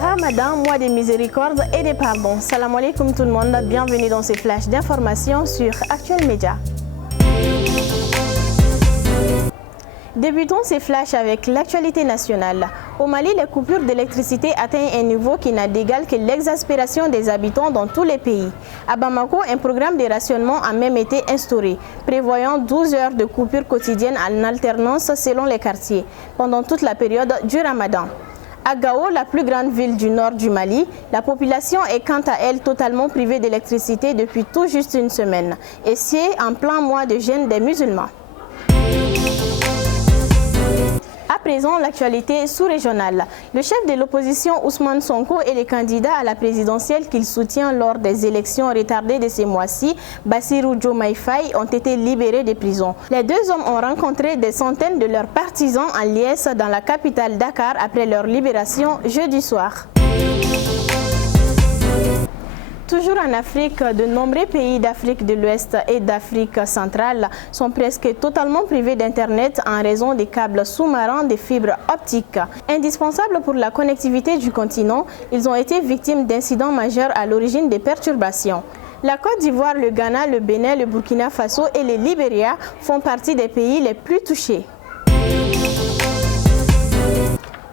Ramadan, mois de miséricorde et de pardon. Salam alaikum tout le monde, bienvenue dans ces flashs d'informations sur Actuel Média. Débutons ces flashs avec l'actualité nationale. Au Mali, les coupures d'électricité atteignent un niveau qui n'a d'égal que l'exaspération des habitants dans tous les pays. À Bamako, un programme de rationnement a même été instauré, prévoyant 12 heures de coupures quotidiennes en alternance selon les quartiers, pendant toute la période du Ramadan. À Gao, la plus grande ville du nord du Mali, la population est quant à elle totalement privée d'électricité depuis tout juste une semaine, et c'est en plein mois de jeûne des musulmans. À présent, l'actualité sous-régionale. Le chef de l'opposition Ousmane Sonko et les candidats à la présidentielle qu'il soutient lors des élections retardées de ces mois-ci, Bassirou Diomaye Faye, ont été libérés de prison. Les deux hommes ont rencontré des centaines de leurs partisans en liesse dans la capitale Dakar après leur libération jeudi soir. Toujours en Afrique, de nombreux pays d'Afrique de l'Ouest et d'Afrique centrale sont presque totalement privés d'Internet en raison des câbles sous-marins de fibres optiques. Indispensables pour la connectivité du continent, ils ont été victimes d'incidents majeurs à l'origine des perturbations. La Côte d'Ivoire, le Ghana, le Bénin, le Burkina Faso et le Libéria font partie des pays les plus touchés.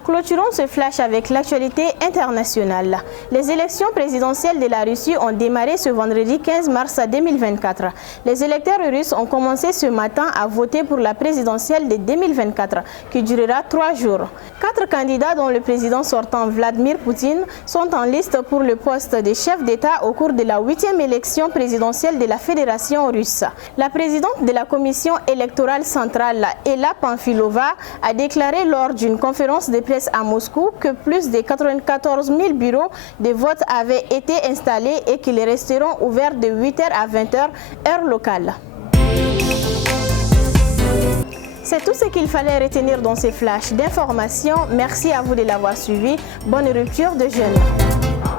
Clôturons ce flash avec l'actualité internationale. Les élections présidentielles de la Russie ont démarré ce vendredi 15 mars 2024. Les électeurs russes ont commencé ce matin à voter pour la présidentielle de 2024, qui durera 3 jours. 4 candidats, dont le président sortant Vladimir Poutine, sont en liste pour le poste de chef d'État au cours de la 8e élection présidentielle de la Fédération russe. La présidente de la commission électorale centrale, Ella Pamfilova, a déclaré lors d'une conférence de presse à Moscou que plus de 94 000 bureaux de vote avaient été installés et qu'ils resteront ouverts de 8h à 20h, heure locale. C'est tout ce qu'il fallait retenir dans ces flashs d'informations. Merci à vous de l'avoir suivi. Bonne rupture de jeûne.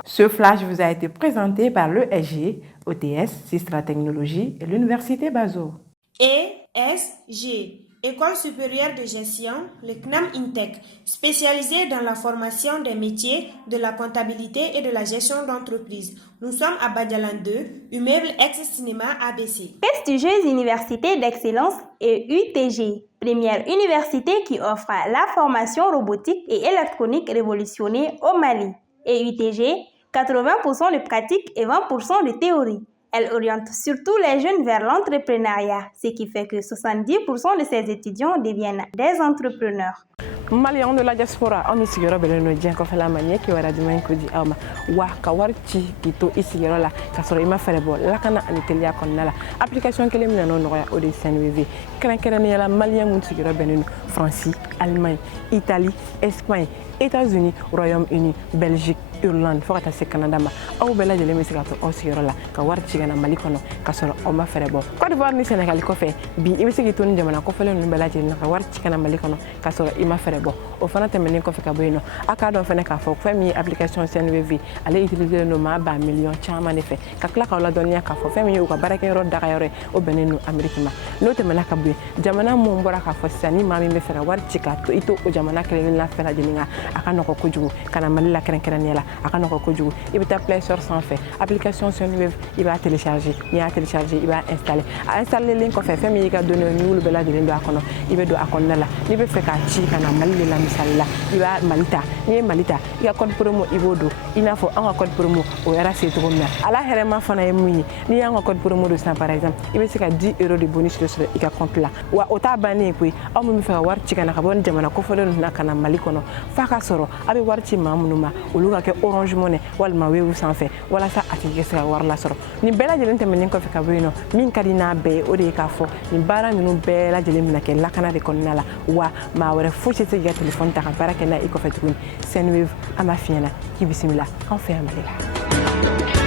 Ce flash vous a été présenté par l'ESG, OTS, Sistra Technologies et l'Université Bazo. ESG, École supérieure de gestion, le CNAM INTEC, spécialisée dans la formation des métiers de la comptabilité et de la gestion d'entreprise. Nous sommes à Badialan 2, immeuble ex-cinéma ABC. Prestigieuse université d'excellence et UTG, première université qui offre la formation robotique et électronique révolutionnée au Mali. Et UTG, 80% de pratique et 20% de théorie. Elle oriente surtout les jeunes vers l'entrepreneuriat, ce qui fait que 70% de ses étudiants deviennent des entrepreneurs. Maliens de la diaspora, on est sur le Dien Kofela Manie qui aura du même que dit Ama, Wa Kawarchi, Kito, ici, la Kassorima Ferebo, la Kana Anitelia Konala, application que les Milano au dessin VV, Krankanania, Malien Munsigura Benin, France, Allemagne, Italie, Espagne, États-Unis, Royaume-Uni, Belgique, Irlande, Forata se Canada, au Bella de l'Emisigato, au Sirola, Kawarchigana Malikono, Kasoro, Oma Ferebo. Côte d'Ivoire, ni Sénégal, Kofé, Bi, Imisigitun, Jamana, Kofele, Bella de Kawarchigana Malikono, Kasoro, Ima Ferebo, au Fanata Meniko Fekabuino, Akado Feneka, Femi, application CNVV, allez utiliser le nom bas million, Chama effet, Kakla, la Donia, Kafo, Femi, ou Barakero, Dakayore, au Beninu, Amerikima. Note Menakabu, Jamana Mumboraka, Sani, Mami, Mefera, Warchika, Ito, Jamana, Kelvin, Fela Jeninga, Akanoko Kuju, Kanamalila Krenkeraniela. Il va Play Store sans fait. Application sur web, il va télécharger. Il va télécharger, il va installer. À installer le lien qu'on fait, il va donner nous le bel de l'Indoakono. Il va do Akonala. Il va faire Kachi, Kanamali, la Misala. Il va Malita. Il va Malita. Il y a code promo, il va do. Il a fait un code promo au RAC Tourmia. À la Herema Fana et Mouni. Il y a un code promo de ça par exemple. Il va faire 10 € de bonus sur le compte là. Ou à Otabani, puis, on me fait voir Chikana Kabon, Jamana Kofolo, Nakana Malikono. Fakasoro, avec Warchi Mamunuma, ou Luka Orange Money, walma wewu sans fait, wala sa atike sa war la soro. Ni bela jelen temen ko fe kabuino, min kadina be o de ka fo, ni bara ni no bela jelen na ke lakana de konnala wa ma wara fo ci ga téléphone ta baraka na iko fe tun Senwave ama fiena ki bismillah on fait amalila.